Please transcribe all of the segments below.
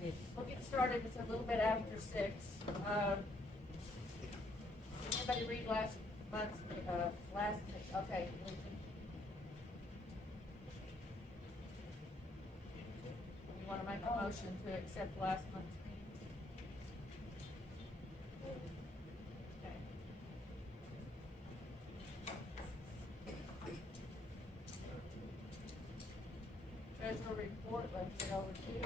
did. We'll get started, it's a little bit after 6. Anybody read last month's, okay. You wanna make a motion to accept last month's meeting? Okay. Treasurer report, let's get over to you.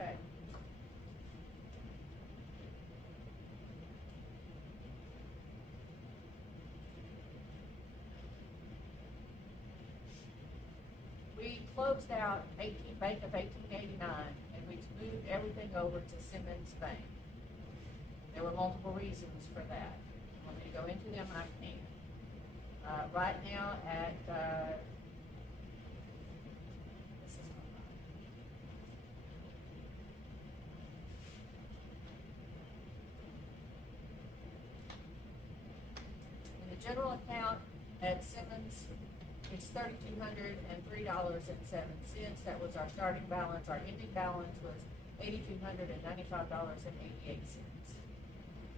Okay. We closed out Bank of 1889, and we moved everything over to Simmons Bank. There were multiple reasons for that. Want me to go into them? I can. Right now at, this is not right. In the general account at Simmons, it's $3,203.07. That was our starting balance. Our ending balance was $8,295.88.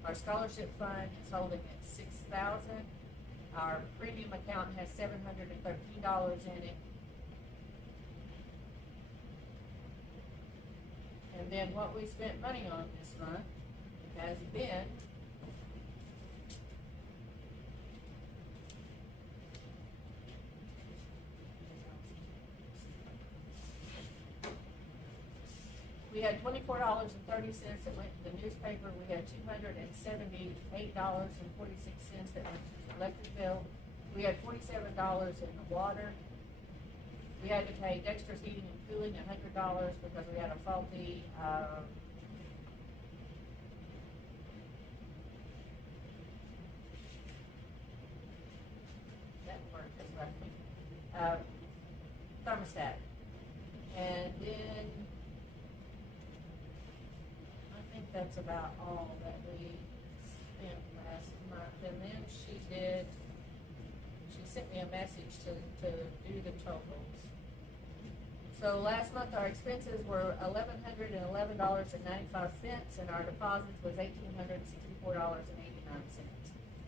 Our scholarship fund is holding at $6,000. Our premium account has $713 in it. And then what we spent money on this month has been we had $24.30 that went to the newspaper. We had $278.46 that went to the electric bill. We had $47 in the water. We had to pay Dexter's Heating and Cooling $100 because we had a faulty that word just left me. Thermostat. And then I think that's about all that we spent last month. And then she sent me a message to do the totals. So last month our expenses were $1,111.95, and our deposits was $1,864.89.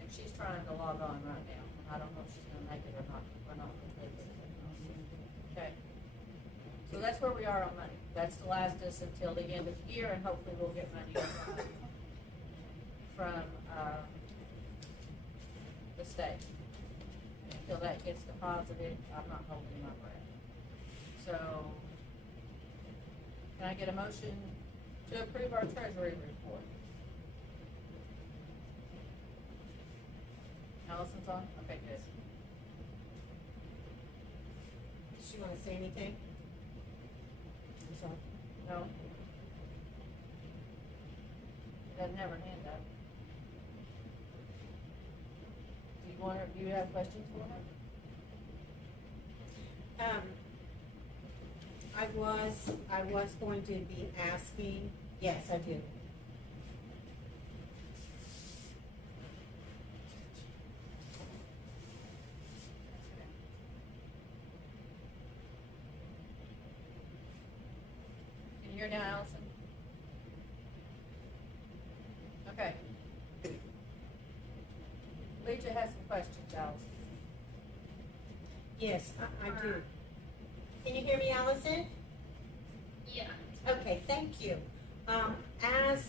And she's trying to log on right now. I don't know if she's gonna make it or not. We're not gonna make it. Okay. So that's where we are on money. That's to last us until the end of the year, and hopefully we'll get money from the state. Until that gets deposited, I'm not holding my breath. So, can I get a motion to approve our treasury report? Allison's on? Okay, good. Does she want to say anything? I'm sorry. No? She doesn't have her hand up. Do you have questions for her? I was going to be asking, yes, I do. Can you hear now, Allison? Okay. Lygia has some questions, Allison. Yes, I do. Can you hear me, Allison? Yeah. Okay, thank you. As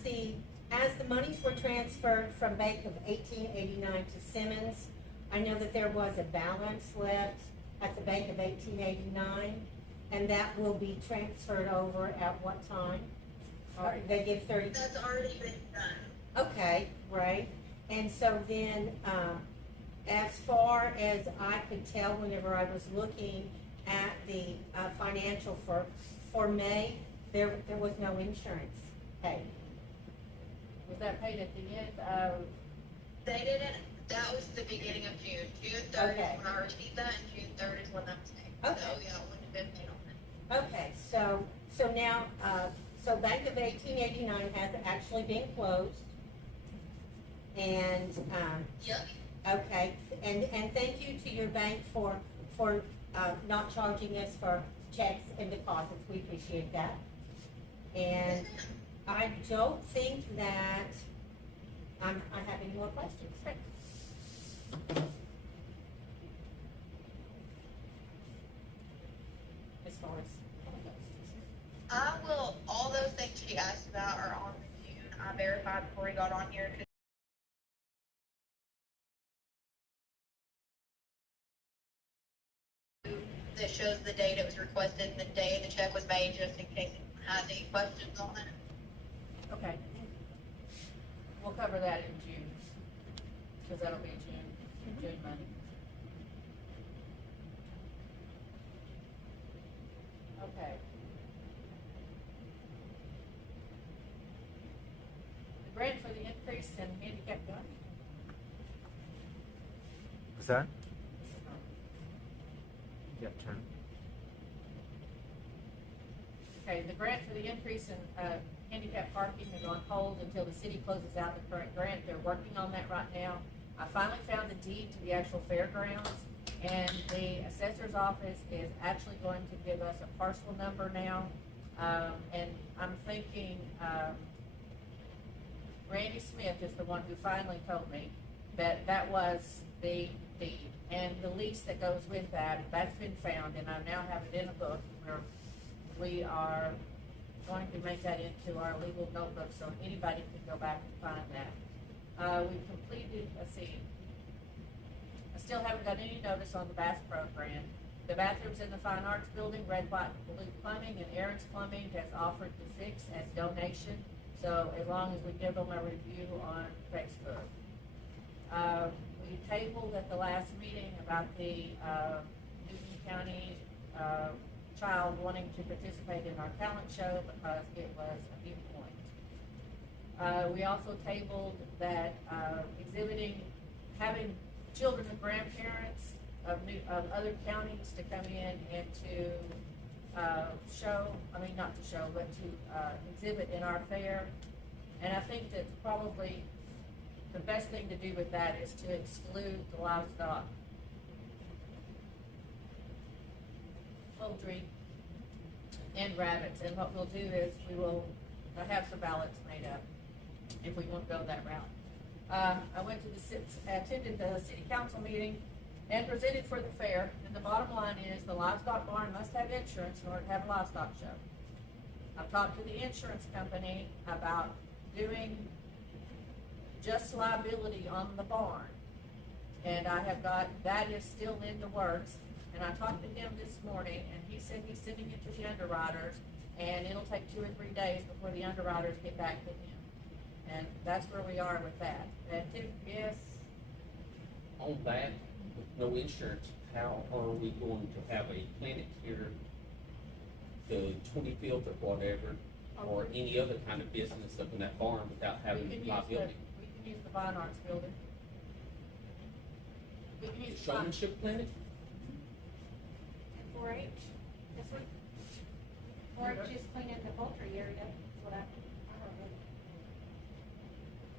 the monies were transferred from Bank of 1889 to Simmons, I know that there was a balance left at the Bank of 1889, and that will be transferred over at what time? They give 30. That's already been done. Okay, right. And so then, as far as I could tell, whenever I was looking at the financial for May, there was no insurance paid. Was that paid at the end of? They didn't, that was the beginning of June. June 3rd Okay. is when I received that, and June 3rd is when that was paid. Okay. So, yeah, it wouldn't have been paid on it. Okay, so now, so Bank of 1889 has actually been closed. And, Yep. okay, and thank you to your bank for, not charging us for checks and deposits, we appreciate that. And I don't think that I have any more questions. As far as. All those things she asked about are on review. I verified before he got on here. That shows the date it was requested and the day the check was made, just in case anyone has any questions on it. Okay. We'll cover that in June, because that'll be June money. Okay. The grant for the increase in handicap parking. What's that? Yeah, turn. Okay, the grant for the increase in handicap parking is on hold until the city closes out the current grant. They're working on that right now. I finally found the deed to the actual fairgrounds, and the assessor's office is actually going to give us a parcel number now. And I'm thinking, Randy Smith is the one who finally told me that that was the deed. And the lease that goes with that, that's been found, and I now have it in a book where we are going to make that into our legal notebook so anybody can go back and find that. We've completed, let's see, I still haven't got any notice on the bath program. The bathrooms in the Fine Arts Building, Red, White, and Blue Plumbing, and Aaron's Plumbing has offered to fix as donation, so as long as we give them a review on Facebook. We tabled at the last meeting about the Newton County child wanting to participate in our talent show because it was a viewpoint. We also tabled that having children of grandparents of other counties to come in and to exhibit in our fair. And I think that probably the best thing to do with that is to exclude the livestock, poultry, and rabbits. And what we'll do is we will have some ballots made up if we want to go that route. I went to attended the city council meeting and presented for the fair. And the bottom line is the livestock barn must have insurance in order to have a livestock show. I've talked to the insurance company about doing just liability on the barn. And that is still in the works. And I talked to him this morning, and he said he's sending it to the underwriters, and it'll take 2 or 3 days before the underwriters get back to him. And that's where we are with that. And yes. On that, with no insurance, how are we going to have a clinic here, the 25th or whatever, or any other kind of business up in that barn without having liability? We can use the Fine Arts Building. We can use the Showmanship clinic? 4-H, this one? 4-H is cleaning the poultry area, that's what I heard.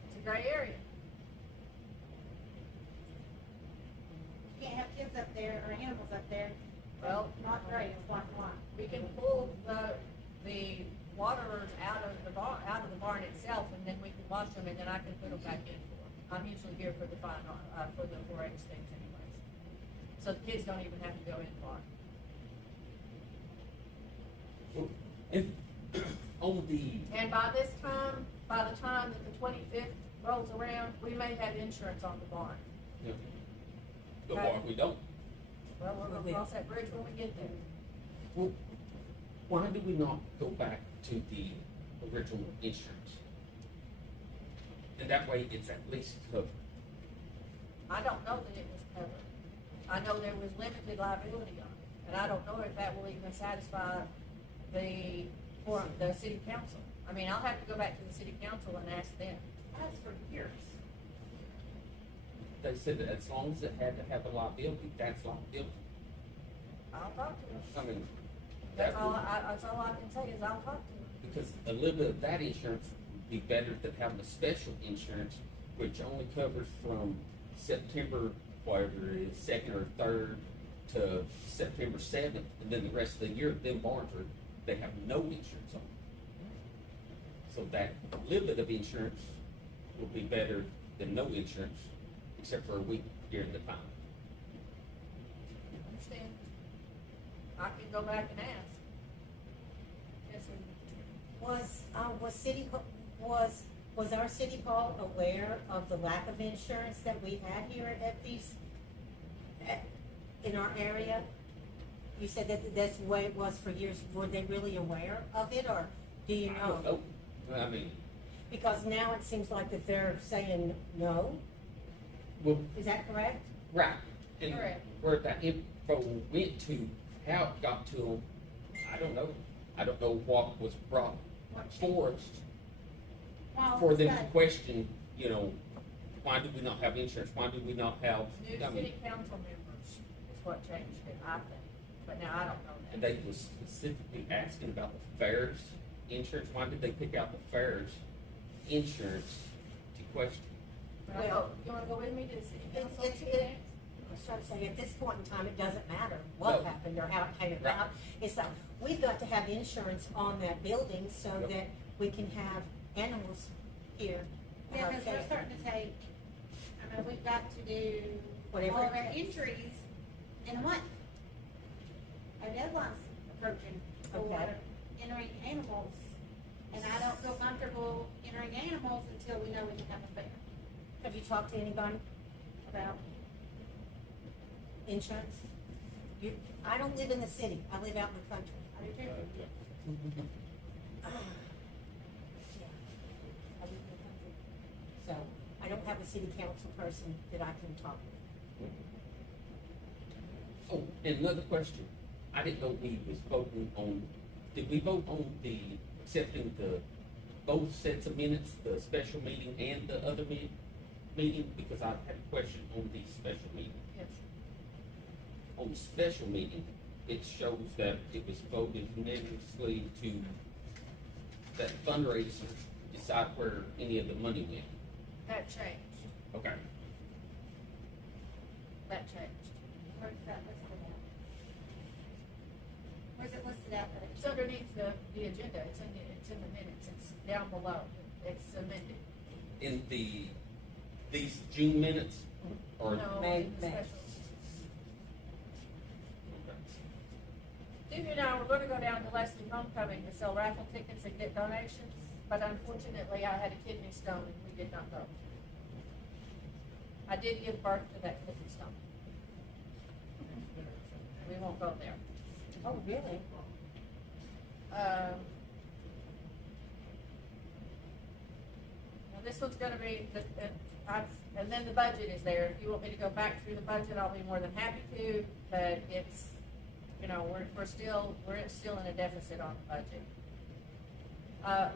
It's a gray area. You can't have kids up there or animals up there. Well, Not gray, it's black and white. we can pull the waterers out of the barn itself, and then we can wash them, and then I can put them back in for them. I'm usually here for the for the 4-H things anyways. So the kids don't even have to go in the barn. If, on the, And by the time that the 25th rolls around, we may have insurance on the barn. but what we don't, Well, we're gonna cross that bridge when we get there. well, why do we not go back to the original insurance? And that way it's at least covered. I don't know that it was covered. I know there was limited liability on it, and I don't know if that will even satisfy the city council. I mean, I'll have to go back to the city council and ask them. That's for years. They said that as long as it had to have a liability, that's liability. I'll talk to them. I mean, That's that all would, I can say is I'll talk to them. because a little bit of that insurance would be better than having a special insurance which only covers from September, whatever it is, 2nd or 3rd to September 7th, and then the rest of the year, them barns are, they have no insurance on them. So that little bit of insurance will be better than no insurance, except for a week during the time. Understand? I can go back and ask. Yes, sir. Was our city hall aware of the lack of insurance that we had here in our area? You said that that's the way it was for years. Were they really aware of it, or do you I don't know? know. I mean, Because now it seems like that they're saying no. well, Is that correct? right. And Correct. where that info went to, how it got to them, I don't know. I don't know what was brought forth for them to question, you know, why do we not have insurance? Why do we not have, New I mean, city council members is what changed it, I think, but now I don't know and that. they was specifically asking about the fairs insurance. Why did they pick out the fairs insurance to question? But I Well, go, you wanna go with me to the city council? it's- meeting it- next? I was trying to say, at this point in time, it doesn't matter what No. happened or how it came Right. about. It's like, we've got to have insurance on that building so Yep. that we can have animals here. at Yeah, our because we're fair. starting to take, I mean, we've got to do Whatever all it of our takes. entries in a month. Our deadline's approaching for Okay. entering animals. And I don't feel comfortable entering animals until we know we can have a fair. Have you talked to anybody About, insurance? I don't live in the city, I live out in the country. I do too. Yeah, I live in the country. So, I don't have a city council person that I can talk with. Oh, and another question. I didn't know we was voting on, did we vote on the, accepting the, both sets of minutes, the special meeting and the other meeting? Because I had a question on the special meeting. Yes. On the special meeting, it shows that it was voted unanimously to, that fundraisers decide where any of the money went. That changed, Okay. that changed. Where's that listed at? Where's it listed at? It's underneath the agenda, it's in the minutes, it's down below, it's amended. In these June minutes, or? No, May- in the May. special. Stevie and I were gonna go down to Leslie Homecoming to sell raffle tickets and get donations, but unfortunately I had a kidney stone and we did not go. I did give birth to that kidney stone. We won't go there. Oh, really? Now this one's gonna be, and then the budget is there. If you want me to go back through the budget, I'll be more than happy to, but it's, you know, we're still in a deficit on the budget.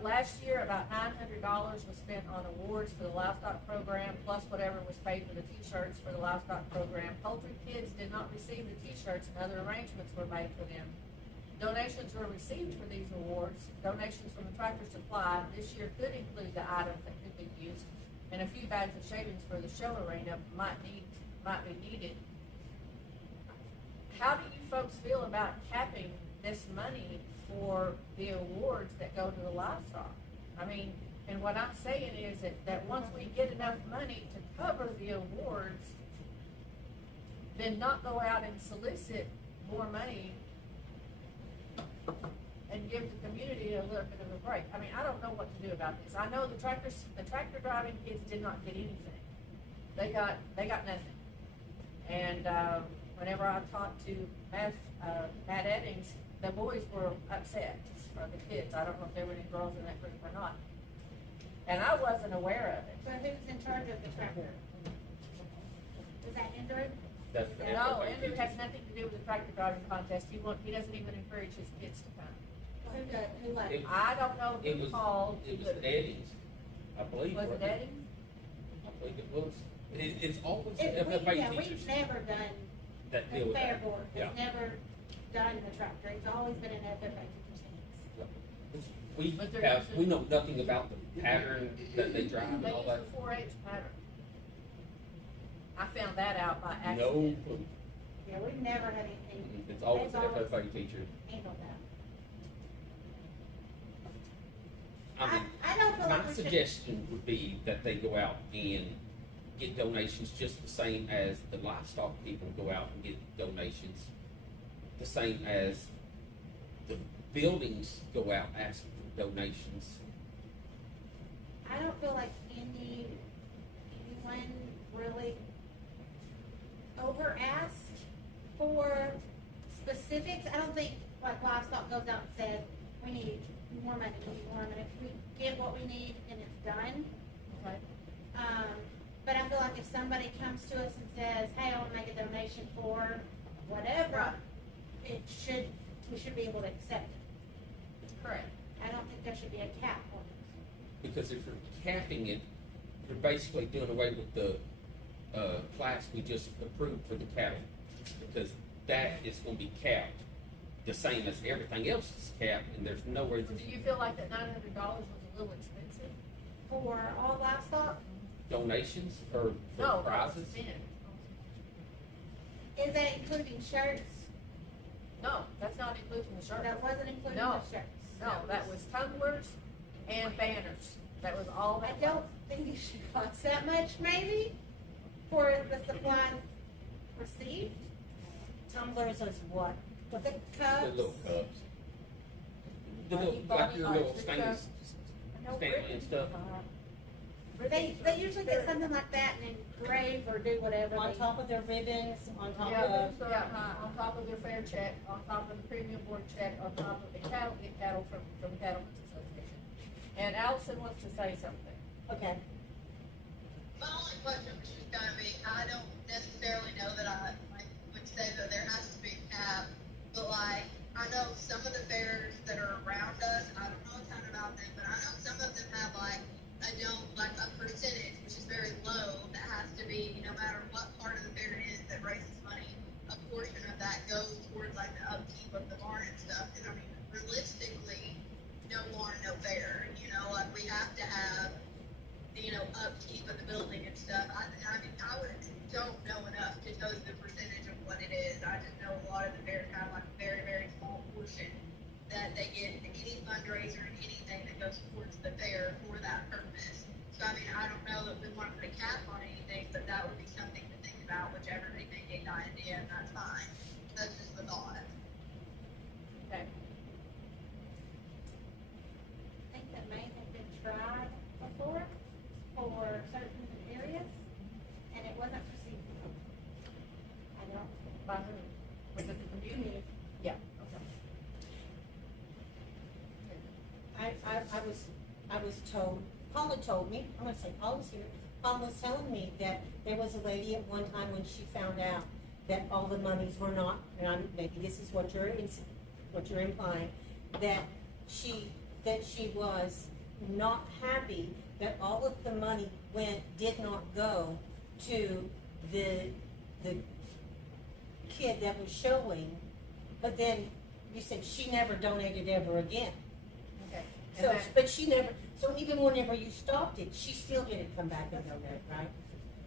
Last year, about $900 was spent on awards for the livestock program, plus whatever was paid for the t-shirts for the livestock program. Poultry kids did not receive the t-shirts and other arrangements were made for them. Donations were received for these awards. Donations from the Tractor Supply this year could include the items that could be used, and a few bags of shavings for the show arena might be needed. How do you folks feel about capping this money for the awards that go to the livestock? I mean, and what I'm saying is that once we get enough money to cover the awards, then not go out and solicit more money and give the community a little bit of a break. I mean, I don't know what to do about this. I know the tractor driving kids did not get anything. They got nothing. And, whenever I talked to Matt Eddings, the boys were upset, or the kids. I don't know if there were any girls in that group or not. And I wasn't aware of it. So who's in charge of the tractor? Is that Andrew? That's the No, FFA Andrew teachers. has nothing to do with the tractor driving contest. He doesn't even encourage his kids to come. Who left? It- I don't know It who was, called. it was the Eddings, I believe. Was it wasn't Eddings? I believe it was. It's always the Yeah, FFA teachers we've never done, that deal the with fair that. board Yeah. has never done the tractor. It's always been an FFA teacher's hands. we But they're have, using- we know nothing about the pattern that they drive and They all use that. the 4-H pattern. I found that out by No accident. clue. Yeah, we've never had anything It's always the They've always- FFA teacher. handle that. I mean, I don't feel like my we should. suggestion would be that they go out and get donations just the same as the livestock people go out and get donations. The same as the buildings go out asking for donations. I don't feel like anyone really over asked for specifics. I don't think like livestock goes out and says, we need more money, we need more money. We get what we need and it's done. Okay. But I feel like if somebody comes to us and says, hey, I wanna make a donation for whatever, we should be able to accept it. Correct. I don't think there should be a cap on it. Because if you're capping it, you're basically doing away with the class we just approved for the cattle. Because that is gonna be capped, the same as everything else is capped, and there's no So reason do you feel like that $900 was a little expensive? For all livestock, donations or for No, prizes. is that including shirts? No, that's not including the shirts. That wasn't including No. the shirts. No, that was tumblers and banners. That was all I that don't was. think it should cost that much, maybe, for the supplies received. Tumblers is what? The The cups. little cups. The Are little, you like buying your like little the stainless, Stanley and stuff. They usually get something like that and engrave or do whatever. On they- top of their ribbons, on top Yeah, of, on top of their fair check, on top of the premium board check, on top of the cattle, get cattle from the Cattlemen's Association. And Allison wants to say something. okay. My only question was just gonna be, I don't necessarily know that I would say that there has to be a cap, but I know some of the fairs that are around us, I don't know a ton about them, but I know some of them have a percentage, which is very low, that has to be, no matter what part of the fair it is that raises money, a portion of that goes towards the upkeep of the barn and stuff, cause I mean, realistically, no barn, no fair, we have to have upkeep of the building and stuff. I don't know enough to tell you the percentage of what it is. I just know a lot of the fair kind of a very, very small portion that they get any fundraiser and anything that goes towards the fair for that purpose. So I mean, I don't know that we want to put a cap on anything, but that would be something to think about, whichever they may get the idea, and that's fine. That's just the thought. Okay. I think that may have been tried before for certain areas, and it wasn't received. I don't. By who? Was it the community? Yeah, okay. I was told, Paula told me, I'm gonna say Paula's here, Paula was telling me that there was a lady at one time when she found out that all the monies were not, and maybe this is what you're implying, that she was not happy that all of the money did not go to the kid that was showing, but then you said she never donated ever again. Okay. And So, that- but she never, so even whenever you stopped it, she still didn't come back and donate, right?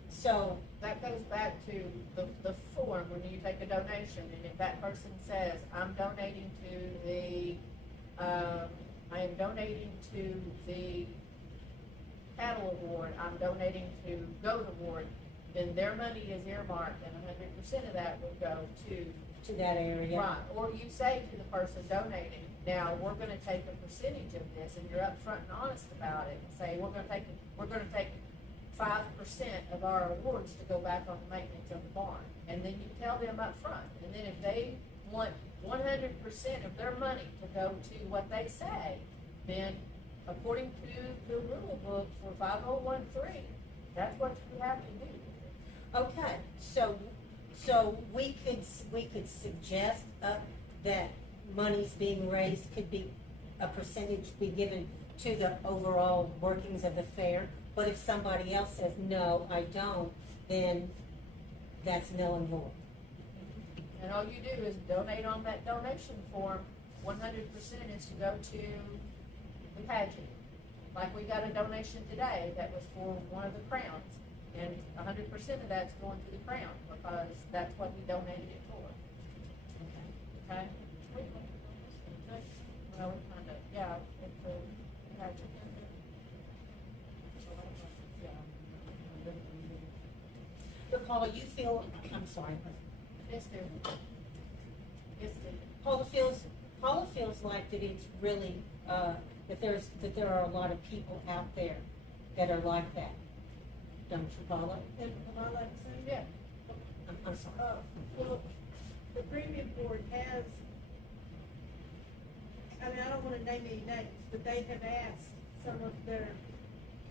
So, That goes back to the form when you take a donation, and if that person says, I'm donating to the, I am donating to the cattle award, I'm donating to goat award, then their money is earmarked, and 100% of that would go to, to that area. right, or you say to the person donating, now, we're gonna take a percentage of this, and you're upfront and honest about it, and say, we're gonna take 5% of our awards to go back on the maintenance of the barn. And then you tell them up front. And then if they want 100% of their money to go to what they say, then according to the rule book for 5013, that's what you have to do. Okay, so we could suggest that monies being raised could be, a percentage be given to the overall workings of the fair, but if somebody else says, no, I don't, then that's null and void. And all you do is donate on that donation form, 100% is to go to the pageant. Like we got a donation today that was for one of the crowns, and 100% of that's going to the crown, because that's what we donated it for, okay? Well, we kind of, yeah, it's the pageant. But Paula, you feel, I'm sorry, It's different. It's different. Paula feels like that it's really, that there are a lot of people out there that are like that. Don't you, Paula? And I like to say, Yeah. I'm sorry. well, the premium board has, I mean, I don't wanna name any names, but they have asked some of their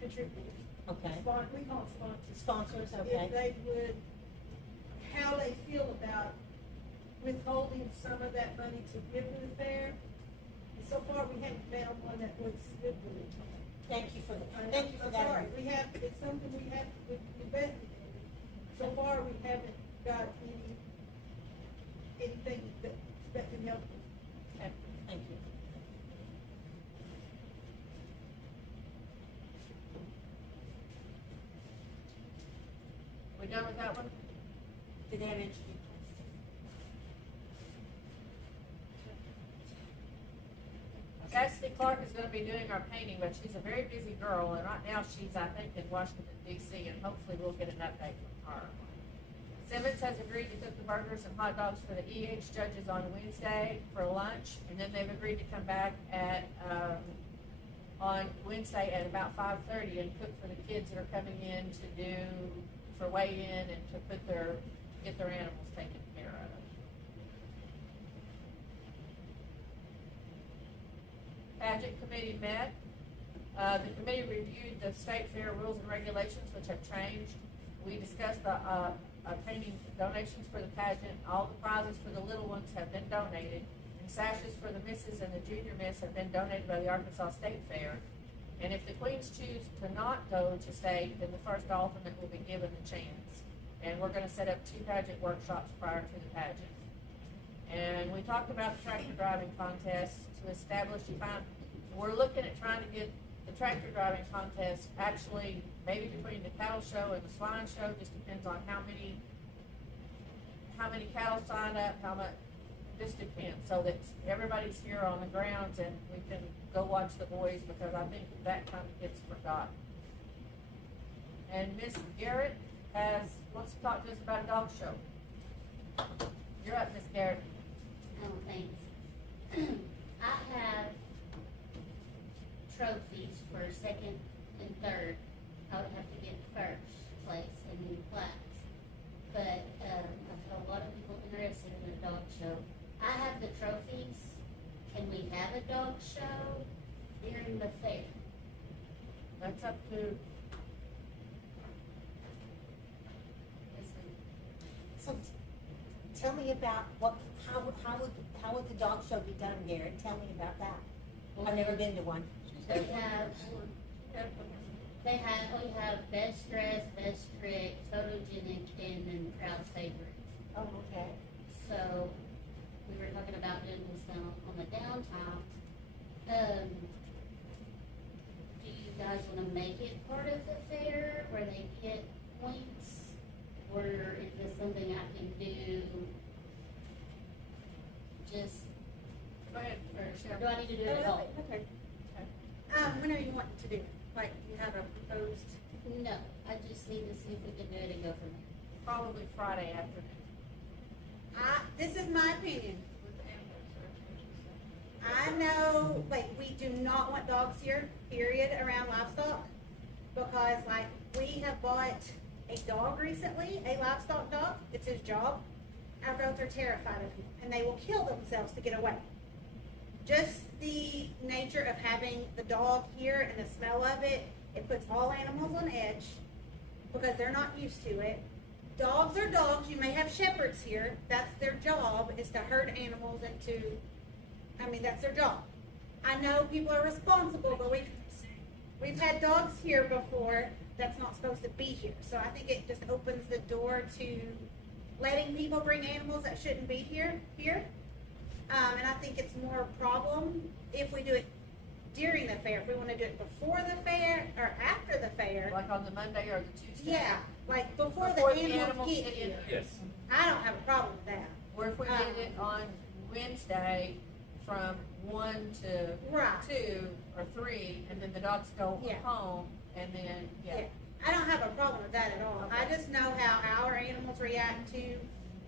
contributors, Okay. we call it sponsors, Sponsors, if okay. they would, how they feel about withholding some of that money to give to the fair. And so far, we haven't found one that looks good with it. Thank you for I'm that. sorry, it's something we have, investigated. So far, we haven't got anything that can help us. Okay, thank you. We done with that one? Did that answer your question? Cassidy Clark is gonna be doing our painting, but she's a very busy girl, and right now she's, I think, in Washington DC, and hopefully we'll get an update from her. Simmons has agreed to cook the burgers and hot dogs for the EH judges on Wednesday for lunch, and then they've agreed to come back on Wednesday at about 5:30 and cook for the kids that are coming in for weigh-in and to get their animals taken care of. Pageant committee met. The committee reviewed the state fair rules and regulations, which have changed. We discussed the obtaining donations for the pageant. All the prizes for the little ones have been donated, and sashes for the misses and the junior miss have been donated by the Arkansas State Fair. And if the queens choose to not go to state, then the first alternate will be given the chance. And we're gonna set up 2 pageant workshops prior to the pageant. And we talked about the tractor driving contest to establish, we're looking at trying to get the tractor driving contest actually maybe between the cattle show and the swine show, just depends on how many cattle sign up, how much, just depends, so that everybody's here on the grounds and we can go watch the boys, because I think that kind of gets forgotten. And Miss Garrett wants to talk to us about a dog show. You're up, Miss Garrett. Oh, thanks. I have trophies for second and third. I would have to get first place and then plaques. But, I've had a lot of people interested in the dog show. I have the trophies. Can we have a dog show during the fair? That's up to. So, tell me about how would the dog show be done, Garrett? Tell me about that. I've never been to one. We have best dress, best trick, photogenic, and then crowd favorite. Oh, okay. So, we were talking about doing this now on the downtime. Do you guys wanna make it part of the fair where they get points? Or is this something I can do just, Go ahead, or do I need to do it at home? Okay. When are you wanting to do it? Like, you have a proposed? No, I just need to see if we can do it and go from there. probably Friday afternoon. This is my opinion. I know, like, we do not want dogs here, period, around livestock. Because, like, we have bought a dog recently, a livestock dog. It's his job. Our goats are terrified of him, and they will kill themselves to get away. Just the nature of having the dog here and the smell of it, it puts all animals on edge because they're not used to it. Dogs are dogs. You may have shepherds here. That's their job, is to herd animals and to, that's their job. I know people are responsible, but we've had dogs here before that's not supposed to be here. So I think it just opens the door to letting people bring animals that shouldn't be here. And I think it's more a problem if we do it during the fair, if we wanna do it before the fair or after the fair. Like on the Monday or the Tuesday? Yeah, like before the Before the animals animals get get here. Yes. I don't have a problem with that. Or if we did it on Wednesday from 1 to Right. 2 or 3, and then the dogs go Yeah. home, and then, yeah. Yeah, I don't have a problem with that at all. I Okay. just know how our animals react to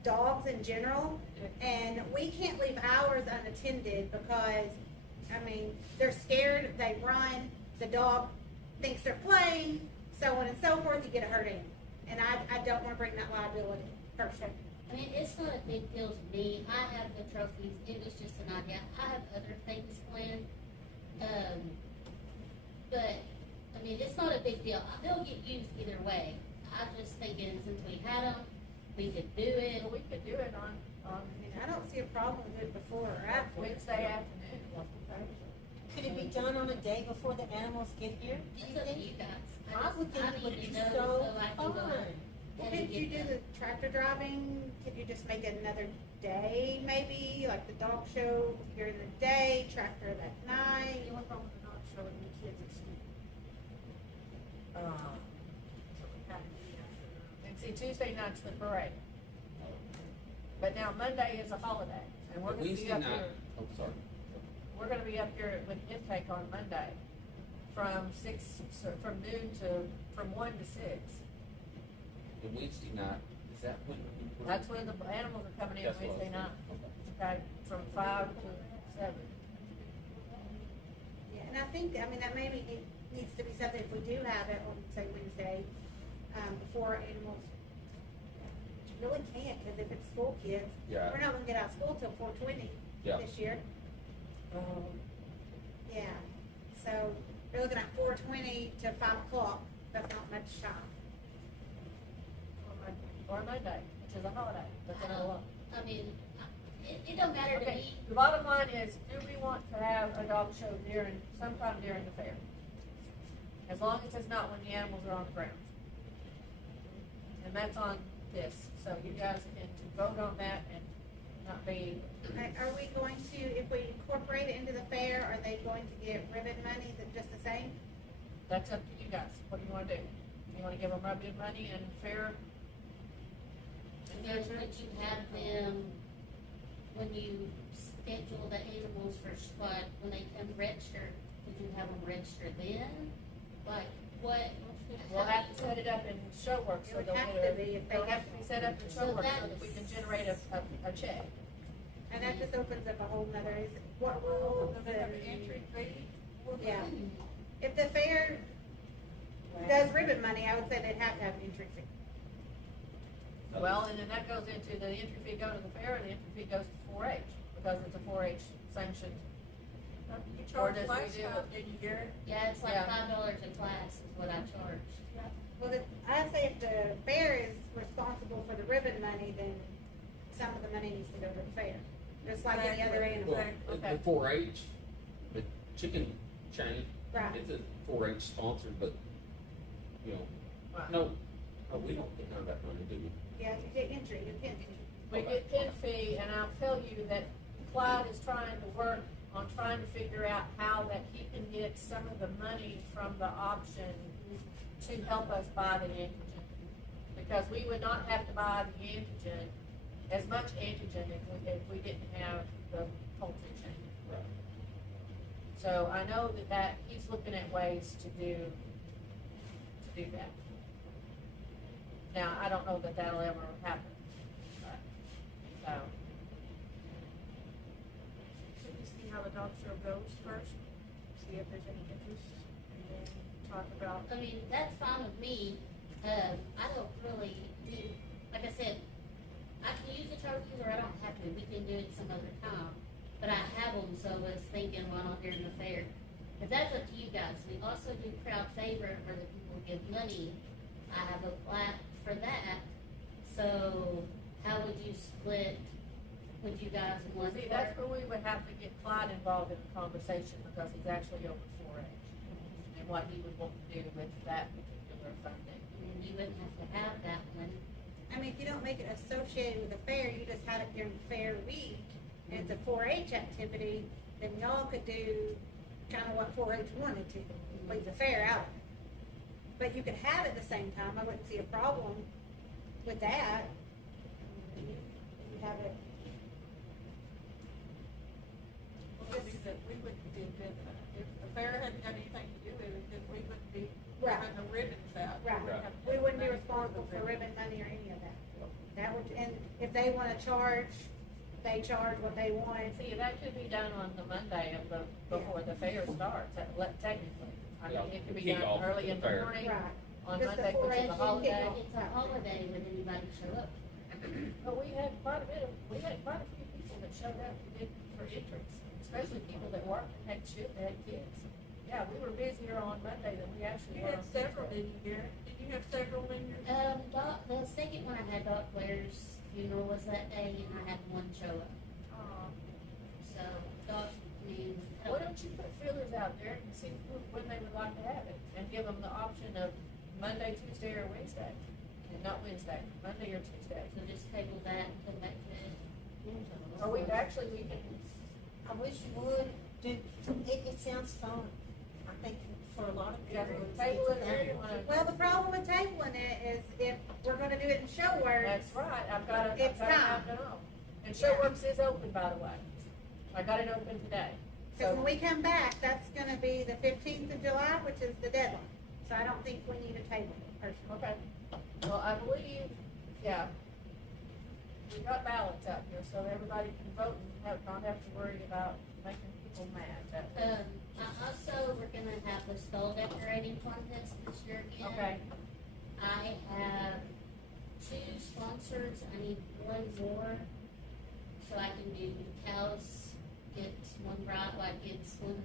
dogs in general. And we can't leave ours unattended because, I mean, they're scared, they run, the dog thinks they're playing, so on and so forth, you get a hurt animal. And I don't wanna bring that liability personally. I mean, it's not a big deal to me. I have the trophies. It was just an idea. I have other things planned. But, I mean, it's not a big deal. They'll get used either way. I just thinking since we had them, we could do it. So we could do it on I mean, I don't see a problem with it before or after. Wednesday afternoon. Could it be done on a day before the animals get here? It's up to you guys. I would think I it would need be to know so I can go fun. ahead and Could you get do the tractor driving? Could you just make it another day, maybe, like the dog show during the day, tractor that night? You want to not showing the kids at school? And see, Tuesday night's the parade. But now Monday is a holiday, and we're gonna be Wednesday up night, here, oh, sorry. we're gonna be up here with intake on Monday from from 1 to 6. And Wednesday night, is that when? That's when the animals are coming in That's what I was Wednesday night, thinking. okay, from 5 to 7. Yeah, and I think, I mean, that maybe it needs to be something, if we do have it on, say, Wednesday, before animals. You really can't, cause if it's school kids, Yeah. we're not gonna get out of school till 4:20 Yeah. this year. Um, Yeah, so you're looking at 4:20 to 5 o'clock, that's not much time. Or Monday, which is a holiday, but then a lot. I mean, it don't matter to Okay, me. the bottom line is, do we want to have a dog show sometime during the fair? As long as it's not when the animals are on the grounds. And that's on this, so you guys can vote on that and not be, Are we going to, if we incorporate it into the fair, are they going to get ribbon money that's just the same? that's up to you guys, what do you wanna do? You wanna give them ribbon money and fair? And then would you have them, when you schedule the animals for squad, when they come register, would you have them register then? Like, what? We'll have to set it up in show work, It so would they'll have get to be if they it'll have have- to be set up in show So work so that that's- we can generate a check. And that just opens up a whole nother, what rules and. fee? Yeah, if the fair does ribbon money, I would say they'd have to have an entry fee. Well, and then that goes into the entry fee go to the fair, and the entry fee goes to 4-H, because it's a 4-H sanctioned. You Or charge does last we do time, it? didn't you, Gary? Yeah, it's like Yeah. $5 a class is what I charge. Well, I say if the fair is responsible for the ribbon money, then some of the money needs to go to the fair, just like any other animal. Well, Okay. the 4-H, the chicken chain, Right. it's a 4-H sponsor, but, you know, Right. no, we don't get none of that money, do we? Yeah, you get entry, you pin fee. We get pin fee, and I'll tell you that Clyde is trying to work on trying to figure out how that he can get some of the money from the auction to help us buy the antigen. Because we would not have to buy the antigen, as much antigen if we didn't have the poultry chain. Right. So I know that he's looking at ways to do that. Now, I don't know that that'll ever happen, but, so. Should we see how the dog show goes first? See if there's any interest, and then talk about. I mean, that's fine with me. I don't really need, like I said, I can use the trophies or I don't have to. We can do it some other time. But I have them, so I was thinking, why not during the fair? But that's up to you guys. We also do crowd favorite where the people give money. I have a plaque for that. So how would you split? Would you guys want? See, that's where we would have to get Clyde involved in the conversation, because he's actually over 4-H, and what he would want to do with that particular funding. And you wouldn't have to have that one. I mean, if you don't make it associated with the fair, you just had it during fair week, and it's a 4-H activity, then y'all could do kinda what 4-H wanted to, leave the fair out. But you could have it at the same time, I wouldn't see a problem with that. If you have it, Well, I mean, that we wouldn't be, if the fair hadn't got anything to do with it, then we wouldn't be Right. having the ribbons out. right, we wouldn't be responsible for ribbon money or any of that. That would, and if they wanna charge, they charge what they want. See, that could be done on the Monday of the, before the fair starts, technically. I mean, it could be Kick off done early in the the fair. morning, Right. on Just the Monday, which is 4-H a holiday. It's a holiday when anybody show up. But we had quite a few people that showed up for entries, especially people that worked and had kids. Yeah, we were busier on Monday than we actually You were had on several, Tuesday. didn't you, Gary? Did you have several in your? The second one I had, Doc Blair's funeral was that day, and I had one show up. So, Doc, I mean, Why don't you put feelers out there and see when they would like to have it, and give them the option of Monday, Tuesday, or Wednesday? And not Wednesday, Monday or Tuesday. so just table that and come back to it. Or we can, I wish you would do, it sounds fun. I think for a lot of yeah, people. table it, or you fun. wanna. Well, the problem with tabling it is if we're gonna do it in show words, That's right, I've got It's to time. have it on. And Showworks is open, by the way. I got it open today. cause when So, we come back, that's gonna be the 15th of July, which is the deadline. So I don't think we need a table personally. okay. Well, I believe, yeah. We got ballots out here, so everybody can vote and not have to worry about making people mad. We're gonna have the stall decorating contest this year again. Okay, I have 2 sponsors, I need 1 more, so I can do cows get one right, like it's one,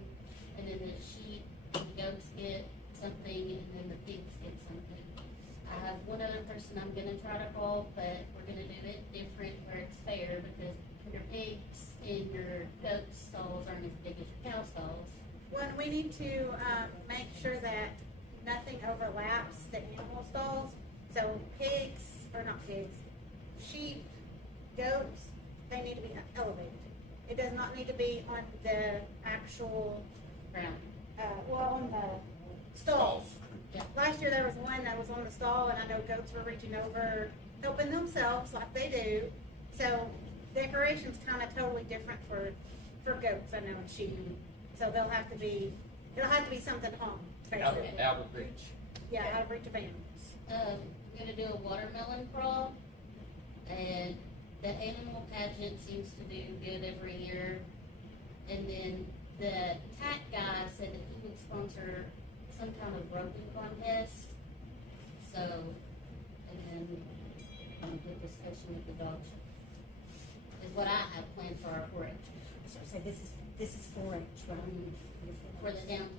and then the sheep, the goats get something, and then the pigs get something. I have one other person I'm gonna try to call, but we're gonna do it different where it's fair, because your pigs and your goat stalls aren't as big as your cow stalls. One, we need to, make sure that nothing overlaps the animal stalls. So pigs, or not pigs, sheep, goats, they need to be elevated. It does not need to be on the actual, Ground. on the stalls. Yeah. Last year there was one that was on the stall, and I know goats were reaching over, helping themselves like they do. So decoration's kind of totally different for goats, I know, and sheep. So it'll have to be something on, basically. Out of reach. Yeah, out of reach of animals. I'm gonna do a watermelon crawl, and the animal pageant seems to do good every year. And then the tack guy said that he would sponsor some kind of roping contest. So, and then a good discussion with the dog show is what I have planned for our 4-H. So say this is 4-H, right? For the downtown.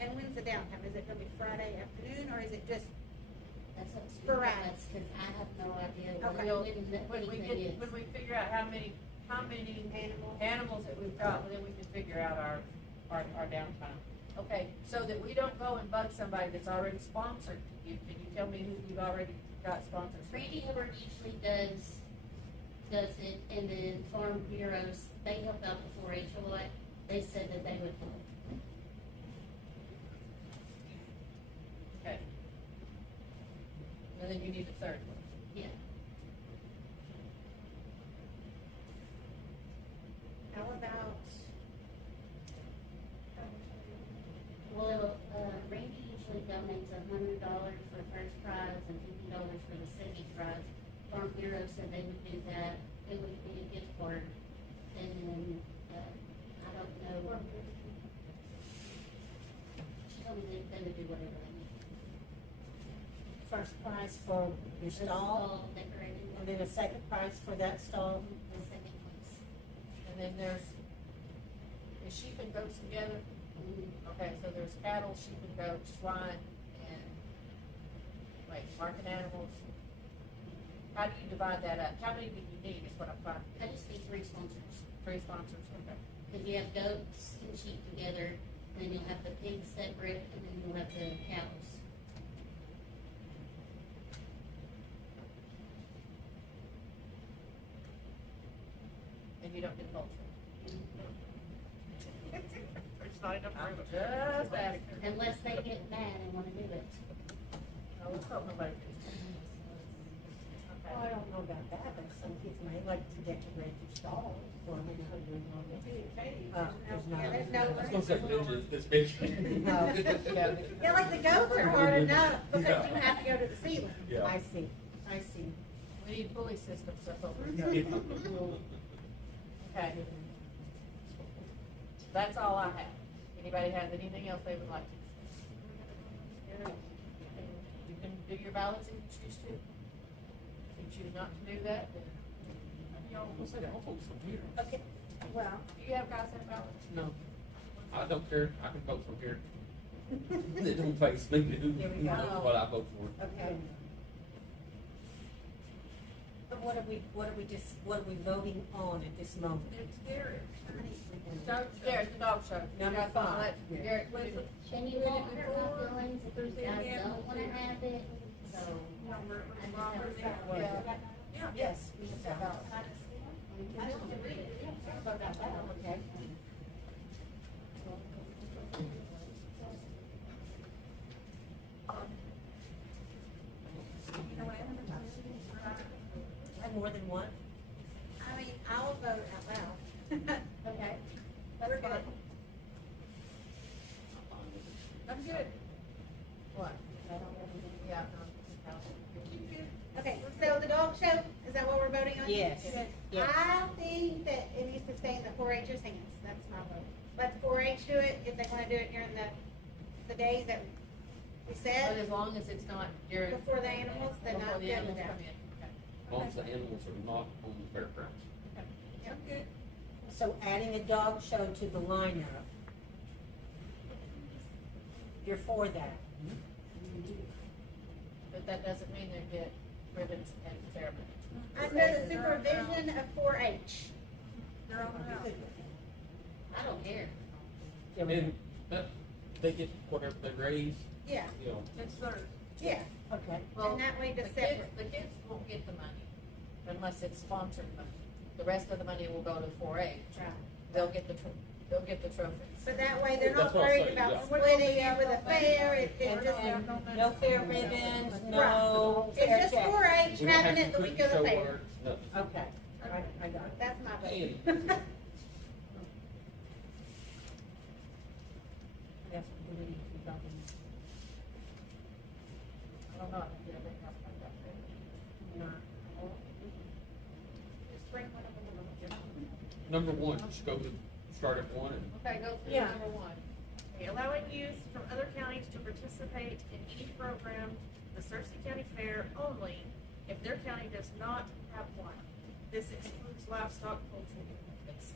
And when's the downtime? Is it gonna be Friday afternoon, or is it just, That's up to you Sporadic. guys, cause I have no idea Okay. when anything is. when we figure out how many animals? animals that we've got, then we can figure out our downtime. Okay, so that we don't go and bug somebody that's already sponsored, can you tell me who you've already got sponsors? Randy Hubbard usually does it, and then Farm Bureaus, they help out the 4-H a lot. They said that they would help. Okay. And then you need a third one. Yeah. How about, Well, Randy usually donates $100 for first prize and $50 for the second prize. Farm Bureau said they would do that. It would be a gift card. And then, I don't know. She told me they would do whatever they need. First prize for your The stall, decorating. and then a second prize for that stall. The second place. And then there's sheep and goats together. Okay, so there's cattle, sheep and goats, swine, and, market animals. How do you divide that up? How many do you need is what I'm trying to I get. just need 3 sponsors. 3 sponsors, okay. Cause you have goats and sheep together, and then you'll have the pigs separate, and then you'll have the cows. And you don't get poultry. not enough I'm room. just asking. Unless they get mad and wanna do it. Oh, let's hope nobody gets. Well, I don't know about that, but some kids may like to decorate their stalls for them. There's not. Yeah, there's no I was gonna say ninjas this big. No. Yeah, like the goats are hard enough because you have to go to the ceiling. Yeah. I see, I see. We need pulley systems up over here. Okay. That's all I have. Anybody has anything else they would like to say? You can do your ballots if you choose to. If you choose not to do that, then Y'all gonna say that, I'll vote from here. Okay, well, do you have guys have ballots? No, I don't care, I can vote from here. It don't face me, who Here we go. knows what I vote for. Okay. But what are we voting on at this moment? It's Garrett. Garrett, the dog show. Number You guys wanna 5. let Garrett, Can you let me hurt my feelings if you guys don't wanna have it? So, I just have to. yeah. Yes, we have ballots. Okay. Have more than one? I mean, I'll vote out loud. Okay. We're That's good. fine. I'm good. What? Yeah, Okay, so the dog show, is that what we're voting on? Yes. Yes. I think that it needs to stay in the 4-H'ers' hands, that's my vote. Let the 4-H do it, if they wanna do it during the days that we But said, as long as it's not during. before the animals, then Before I'm the good animals with that. come in. Okay. As long as the animals are not on the fairgrounds. I'm good. So adding a dog show to the lineup. You're for that? But that doesn't mean they get ribbons and ceremony. Under the supervision of 4-H. They're on their own. I don't care. And they get whatever they raise, Yeah, you know. It's theirs. yeah, Okay. Well, and that way the just kids, separate. the kids won't get the money unless it's sponsored money. The rest of the money will go to 4-H. Right. They'll get the trophies. But that way, they're That's not what I'm worried saying, about yeah. splitting over the fair, it And, just, and no fair ribbons, no fair it's just checks. 4-H We don't have having it the to week cook of the show fair. words, nothing. Okay, I got it. That's my vote. And That's what we need to be talking. I don't know. Yeah, they have like that there. Just bring one of them. number 1, just go to, start at 1 and Okay, go through Yeah. number 1. Okay, allowing youth from other counties to participate in any program, the Searcy County Fair only, if their county does not have one. This excludes livestock, poultry, and pigs.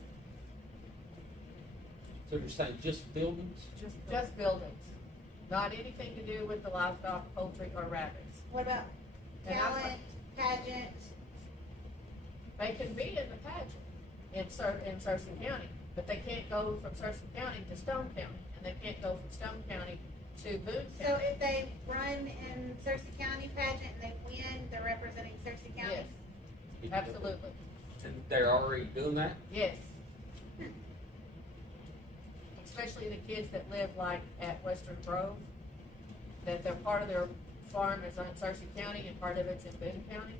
so you're saying just buildings? Just buildings, not anything to do with the livestock, poultry, or rabbits. What about And I'm- talent, pageant? They can be in the pageant in Searcy County, but they can't go from Searcy County to Stone County, and they can't go from Stone County to Boone So County. if they run in Searcy County pageant and they win, they're representing Searcy County? Yes, absolutely, And they're already doing that? yes. Especially the kids that live like at Western Grove, that they're part of their farm is on Searcy County and part of it's in Boone County.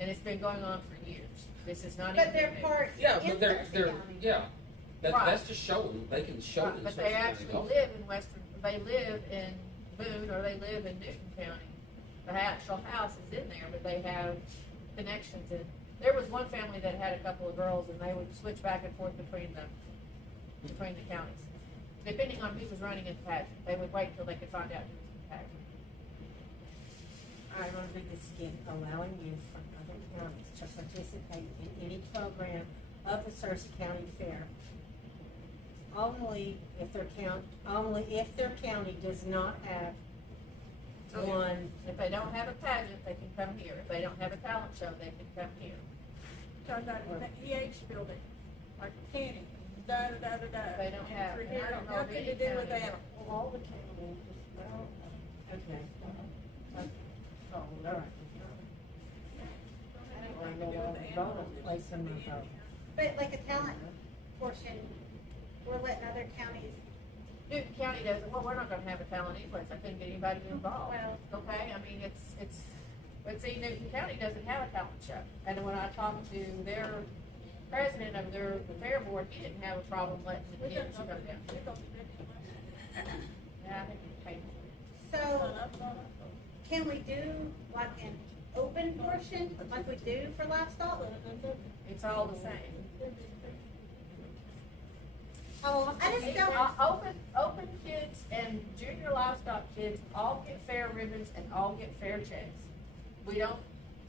And it's been going on for years. This is not even. But they're new. part Yeah, in but they're, Searcy County. yeah, Right. that's just showing, they can show Right, it in but Searcy they County actually also. live in they live in Boone or they live in Newton County. The actual house is in there, but they have connections in. There was one family that had a couple of girls and they would switch back and forth between the counties. Depending on who was running in the pageant, they would wait until they could find out who was in the pageant. I want to read this again, allowing youth from other counties to participate in any program of the Searcy County Fair. Only if their county does not have one. If they don't have a pageant, they can come here. If they don't have a talent show, they can come here. Cause that EH building, like canning, da-da-da-da-da. They don't and have- through and I here, don't know how of can any you do with county. animals? All the counties, well, okay. Oh, all right. I know I'll vote, place in my vote. But like a talent portion, we're letting other counties Newton County does, well, we're not gonna have a talent anyways, I couldn't get anybody to involve, Well- okay? I mean, but see, Newton County doesn't have a talent show. And when I talked to their president of the fair board, he didn't have a problem letting the kids go down. Yeah, I think it's painful. So, can we do like an open portion, like we do for livestock? It's all the same. Oh, I just don't, Open kids and junior livestock kids all get fair ribbons and all get fair checks. We don't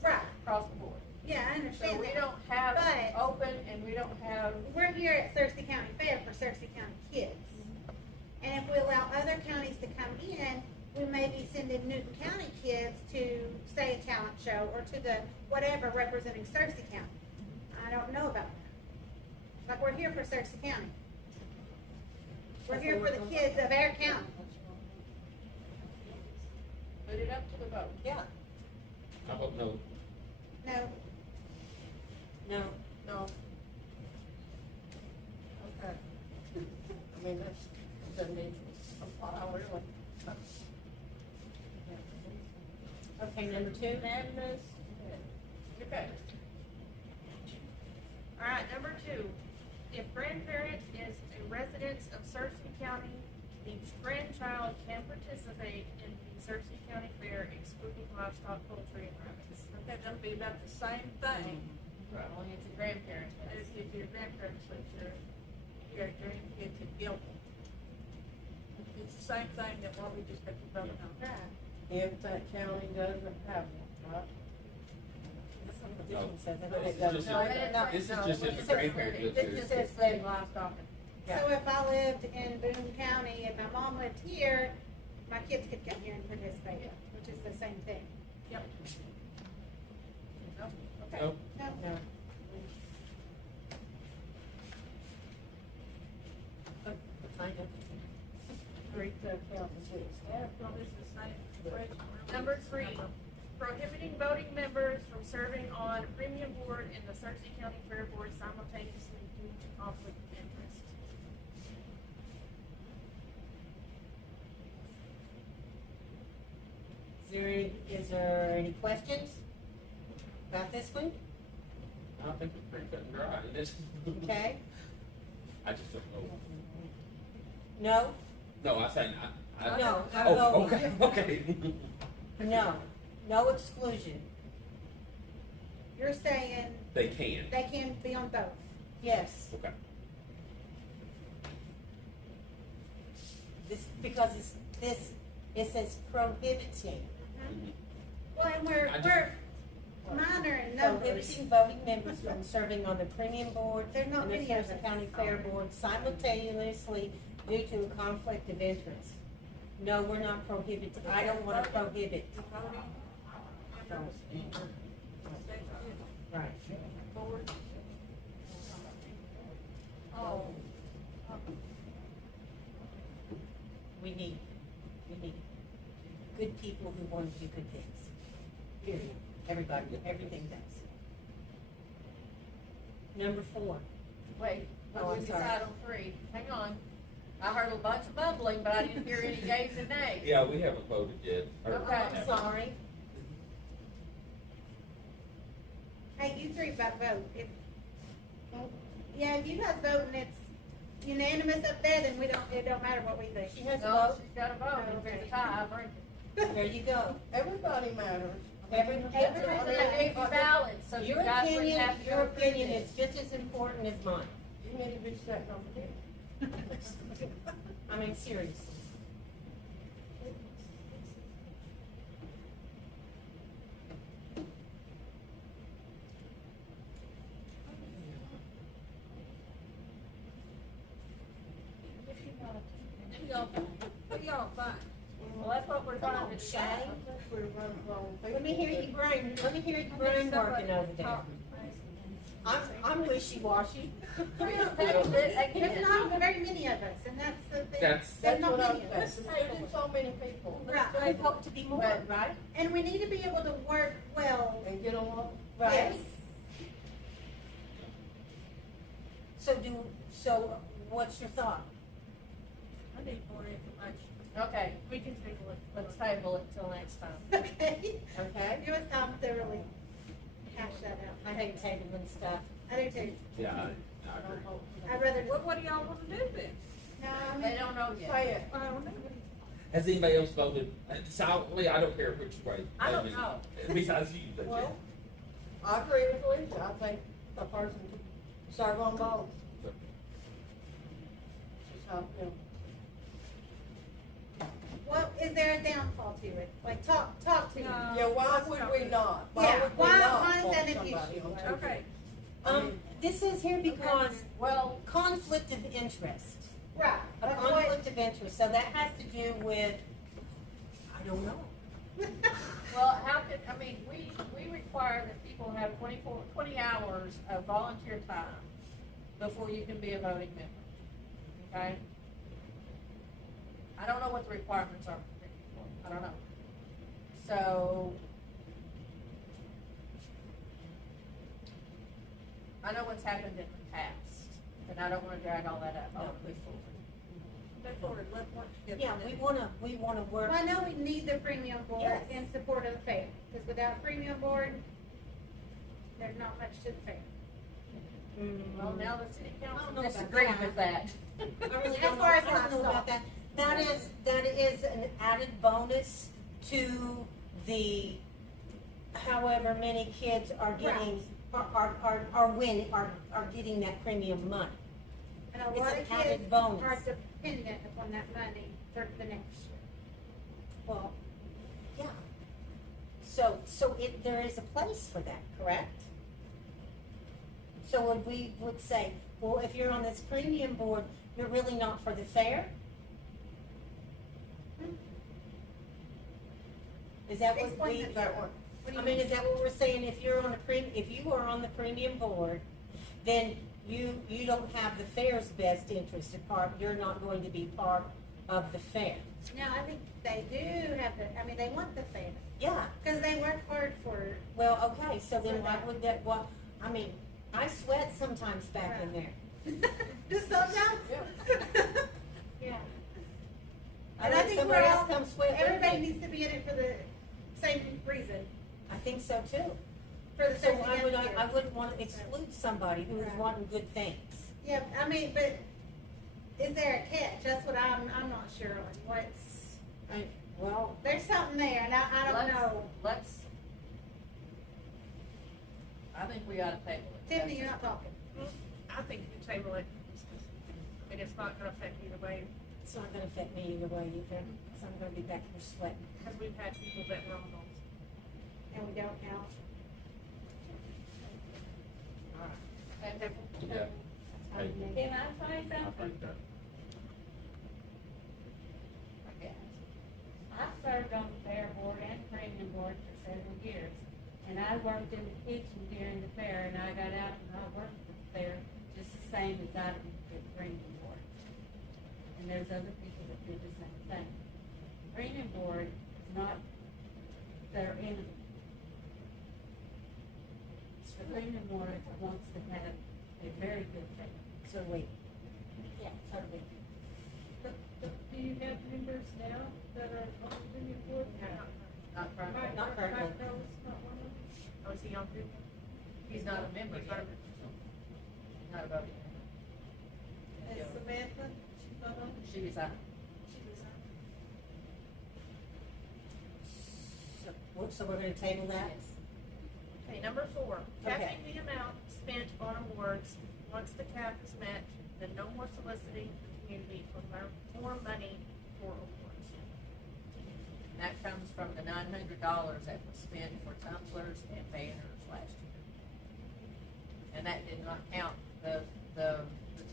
right, cross the board. yeah, I So understand we that. don't have But- open and we don't have, We're here at Searcy County Fair for Searcy County kids. And if we allow other counties to come in, we may be sending Newton County kids to, say, a talent show or to the whatever representing Searcy County. I don't know about that. Like, we're here for Searcy County. We're here for the kids of our county. put it up to the vote. Yeah, I vote no. No, no, No. Okay. I mean, that's, doesn't need to apply, really. okay, number two, Unanimous? Okay. All right, number 2, if grandparent is a resident of Searcy County, the grandchild can participate in the Searcy County Fair excluding livestock, poultry, and rabbits. Okay, that'll be about the same thing. Right, only it's a grandparent. As if your grandparents live there, your grandkids are guilty. It's the same thing that what we just got to vote on. If that county doesn't have one, right? that's what the petition says. I No, don't this know. is just- No, it is- This is no, just it if the says grandparent lives It just there. says then livestock. so if I lived in Boone County and my mom lived here, my kids could come here and participate, which is the same thing. Yep. No? Okay. No. No, No. Kind of. Street count is six. Yeah, well, this is the same question. Number 3, prohibiting voting members from serving on a premium board in the Searcy County Fair Board simultaneously due to conflict of interest. Is there any questions about this one? I think it's pretty cut and dry. This- Okay, I just don't know. no, No, I'm saying, I. no, I'm Oh, voting. okay. No, no exclusion, you're saying They can. they can be on both. yes. Okay. This, because it says prohibiting. Mhm. Well, and we're I just- minor in numbers. Prohibiting voting members from serving on the premium board There's not and the many of Searcy us. County Fair Board simultaneously due to a conflict of interest. No, we're not prohibiting, I don't wanna prohibit. Voting members in your state Right. board. Oh, We need good people who want to do good things. Period. Everybody, everything does. Number 4. Wait, Oh, what I'm we sorry. decide on 3? Hang on. I heard a bunch of mumbling, but I didn't hear any yays and nays. Yeah, we haven't voted yet. Or- Okay. I'm sorry. Hey, you three vote. If, yeah, if you guys vote and it's unanimous up there, then it don't matter what we think. She has a No, vote. she's got a vote. If there's a tie, I break it. There you go. Everybody matters. Every It may be valid, so you Your guys wouldn't opinion, have to your go through opinion this. is just as important as mine. You need to be sitting over here. I mean, seriously. what y'all think? Well, that's what we're trying to Shay. decide. We're running wrong people. Let me hear you brain, working over there. I'm wishy-washy. There's not very many of us, and that's the thing. That's- There's That's not what I'm many of us. saying. There's so many people. Right. I hope to be more, right? And we need to be able to work well. And get along. Right? Yes. So what's your thought? I need more information. Okay, We can table it. let's table it till next time. Okay. Okay? Give us time to really hash that out. I hate tabling stuff. I do too. Yeah, I agree. I'd rather, What do y'all wanna do then? no, I They mean, don't know yet. Say it. I don't know. Has anybody else voted silently? I don't care which way. I don't mean, know. Besides you, but Well, I agree with Lisa, I think a person should serve on both. Just how, you know, what, is there a downfall to it? Like, talk to me. No. yeah, why would we not? Yeah, would we why- not why is want that an somebody issue? on two Okay. feet? This is here because Well, conflict of interest. Right. A That's what- conflict of interest, so that has to do with, I don't know. well, how could, I mean, we require that people have 20 hours of volunteer time before you can be a voting member, okay? I don't know what the requirements are for people, I don't know. So, I know what's happened in the past, and I don't wanna drag all that up, I wanna move forward. Move forward, let's get. Yeah, we wanna work. Well, I know we need the premium board Yes. in support of the fair, because without premium board, there's not much to the fair. Well, now the city I council don't know about disagreed that. with that. I really As don't know, far I as don't know about that. That is an added bonus to the, however many kids are getting, are getting that premium money. And a It's lot an of added kids bonus. are dependent upon that money for the next year. Well, yeah. So there is a place for that, correct? So we would say, well, if you're on this premium board, you're really not for the fair? Is that what Explain we, that. That one, What do I you mean, is that what we're saying? If you're on if you are on the premium board, then you don't have the fair's best interest at heart. You're not going to be part of the fair. No, I think they do have the, I mean, they want the fair, Yeah. because they work hard for it. Well, okay, so then why would that, well, I mean, I sweat sometimes back in there. Just sometimes? Yeah. I And I let think somebody we're else all, come sweat with everybody me. needs to be in it for the same reason, I think so too. for the So same I thing. wouldn't wanna exclude somebody who is Right. wanting good things. Yeah, I mean, but is there a catch? That's what I'm not sure on. What's, Well, there's something there, and I don't know. I think we ought to table it. Tiffany, you're not talking. I think you table it, and it's not gonna affect either way, it's not gonna affect me either way either, cause I'm gonna be back here sweating. because we've had people that were on those. And we don't count. Yeah. Hey, Can I say I something? think that. I served on the fair board and premium board for several years. And I worked in the kitchen during the fair, and I got out and I worked for the fair just the same as I did for the premium board. And there's other people that do the same thing. Premium board is not their enemy. It's the premium board that wants to have a very good fair. So wait. Yeah, totally. Do you have members now that are on the union board? Not currently. Mike- Not currently. Mike Knowles, not one of them? Oh, is he on too? He's not a member He's not a yet. member. Not a voting And member. Samantha, she's not on? She resigned. She resigned. So we're gonna table that? Yes. Okay, number 4, Okay. capping the amount spent on awards. Once the cap is met, then no more soliciting the community for more money for awards. And that comes from the $900 that was spent for tumblers and banners last year. And that did not count the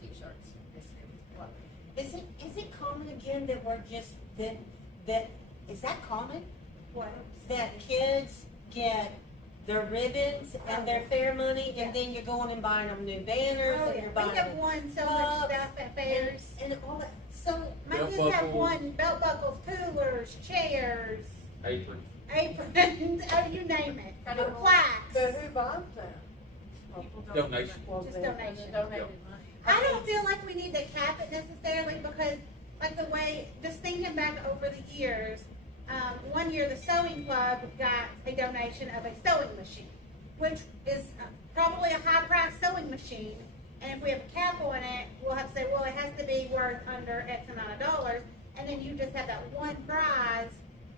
t-shirts this year. Well, Is it common again that we're just, that, is that common? What? That kids get their ribbons and their fair money, and then you're going and buying them new banners, Oh, and yeah. you're We buying have them won so much cups stuff at fairs. and all that, so, My Belt kids have buckles. won belt buckles, coolers, chairs, Apron. aprons, oh, you name it, But plaques. but who buys that? People don't. Donation. Well, Just then- donation. donated money. I don't feel like we need to cap it necessarily, because like the way, just thinking back over the years, one year the sewing club got a donation of a sewing machine, which is probably a high price sewing machine. And if we have a cap on it, we'll have to say, well, it has to be worth under X amount of dollars. And then you just have that one prize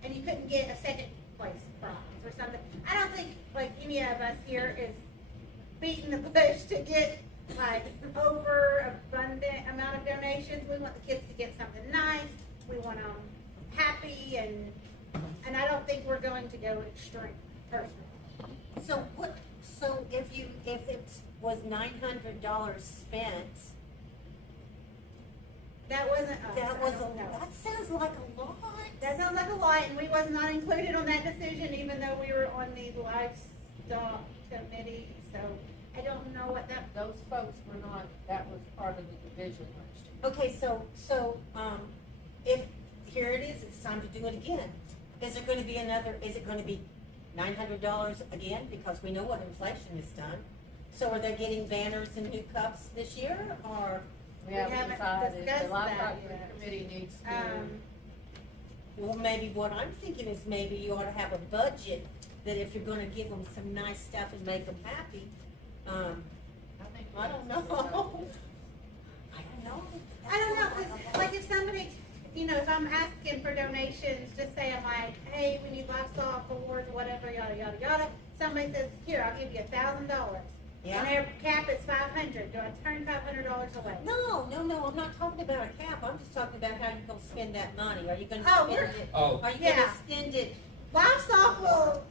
and you couldn't get a second place prize or something. I don't think like any of us here is beating the bush to get like over abundant amount of donations. We want the kids to get something nice. We want them happy, and I don't think we're going to go extreme personally. So what, so if it was $900 spent, That wasn't us. that was I don't know. that sounds like a lot. That sounds like a lot, and we was not included on that decision, even though we were on the livestock committee, so I don't know what that, Those folks were not, that was part of the division last year. Okay, so, if, here it is, it's time to do it again. Is it gonna be $900 again? Because we know what inflation has done. So are they getting banners and new cups this year, or? We haven't haven't decided, discussed the livestock that yet. committee needs to, Well, maybe what I'm thinking is maybe you ought to have a budget that if you're gonna give them some nice stuff and make them happy, I think. I don't know. I don't know, 'cause, like if somebody, you know, if I'm asking for donations, just say I'm like, hey, we need livestock awards, whatever, yada, yada, yada. Somebody says, here, I'll give you $1,000. Yeah. And their cap is $500, do I turn $500 away? No, I'm not talking about a cap, I'm just talking about how you're gonna spend that money. Are you gonna Oh, spend we're- it? Oh, Are you Yeah. gonna spend it? Livestock will,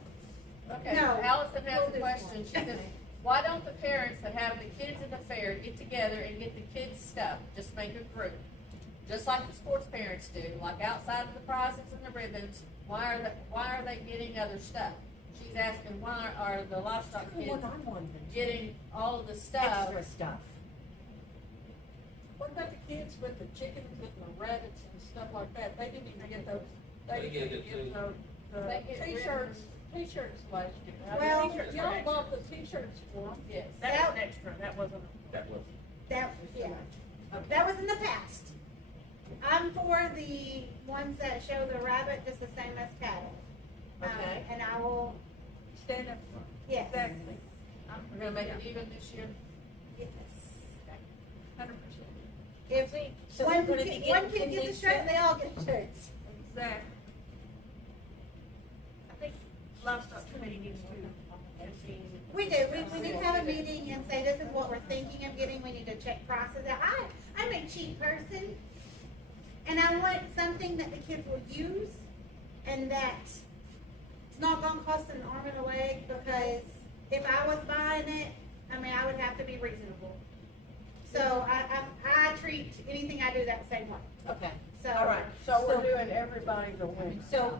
Okay, No. Allison has We'll a do question, she one. says, why don't the parents that have the kids in the fair get together and get the kids' stuff, just make a group? Just like the sports parents do, like outside of the prizes and the ribbons, why are they getting other stuff? She's asking, why are the livestock That's kids what I'm wondering. getting all of the stuff? Extra stuff. What about the kids with the chickens and the rabbits and stuff like that? They didn't even get those. They didn't get even it get too. They get T-shirts, T-shirts last year. Well- T-shirts, y'all bought the T-shirts for them. Yes. That was extra, that wasn't. that was, yeah. That was in the past. I'm for the ones that show the rabbit just the same as cattle. Okay. And I will, Stand up front. yes. Exactly. We're gonna make it even this year? Yes. 100%. If So one they're gonna be kid, getting one kid some gets new a shirt, stuff? they all get shirts. Exactly. I think livestock committee needs to, We do, we need to have a meeting and say, this is what we're thinking of getting, we need to check prices out. I'm a cheap person, and I want something that the kids will use, and that it's not gonna cost an arm and a leg, because if I was buying it, I mean, I would have to be reasonable. So I treat anything I do that same way, Okay, so. All right, so we're doing everybody to win. so,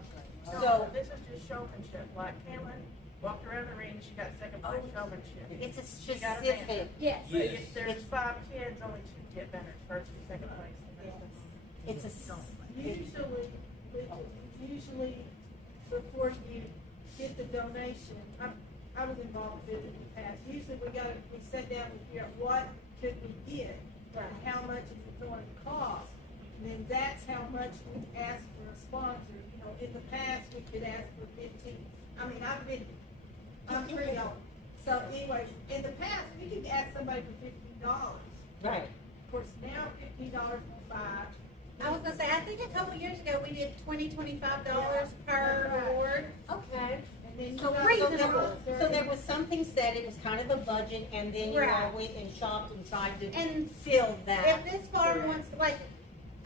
so this is just showmanship, like Cameron walked around the ring, she got second place showmanship. it's a She got a banner. specific, Yes. But Yes. if there's 5 kids, only 2 get banners, first and second place. And that's it's a, Usually, before you get the donation, I was involved in it in the past, usually we sat down and figure out what could we get, and how much is it going to cost, and then that's how much we ask for a sponsor, you know, in the past, we could ask for 15, I'm pretty old, so anyway, in the past, we could ask somebody for $15. right. Of course, now $15 for 5. I was gonna say, I think a couple years ago, we did $25 per award. Okay. And then you So got reasonable. so there was something said, it was kind of a budget, and then you all Right. went and shopped and tried to And fill that. if this farm wants, like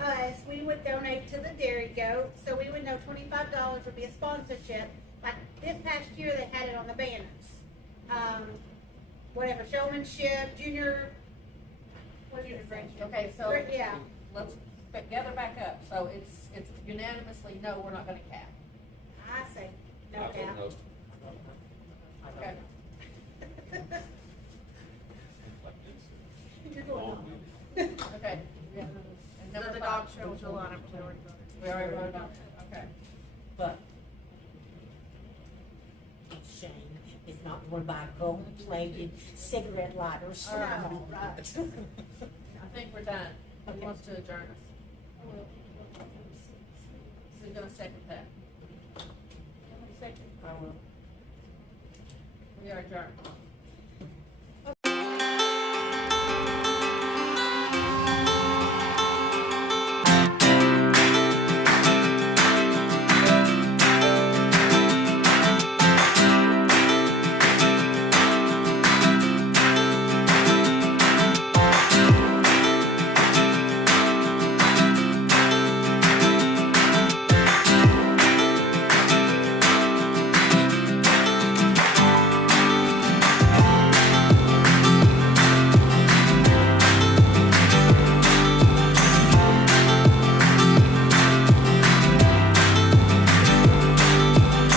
us, we would donate to the dairy goat, so we would know $25 would be a sponsorship. Like this past year, they had it on the banners. Whatever, showmanship, junior, what is it? Okay, so. Yeah. Let's gather back up, so it's unanimously, no, we're not gonna cap. I say, I no don't doubt. know. Okay. You're going on. Okay. And So number the dog 5, show was July, we already voted. we already voted on it, okay. But Shane is not going to buy gold-plated cigarette lighters. All right. No, right. I think we're done. Who Okay. wants to adjourn us? will. Who's gonna second that? Second. I will. We are adjourned.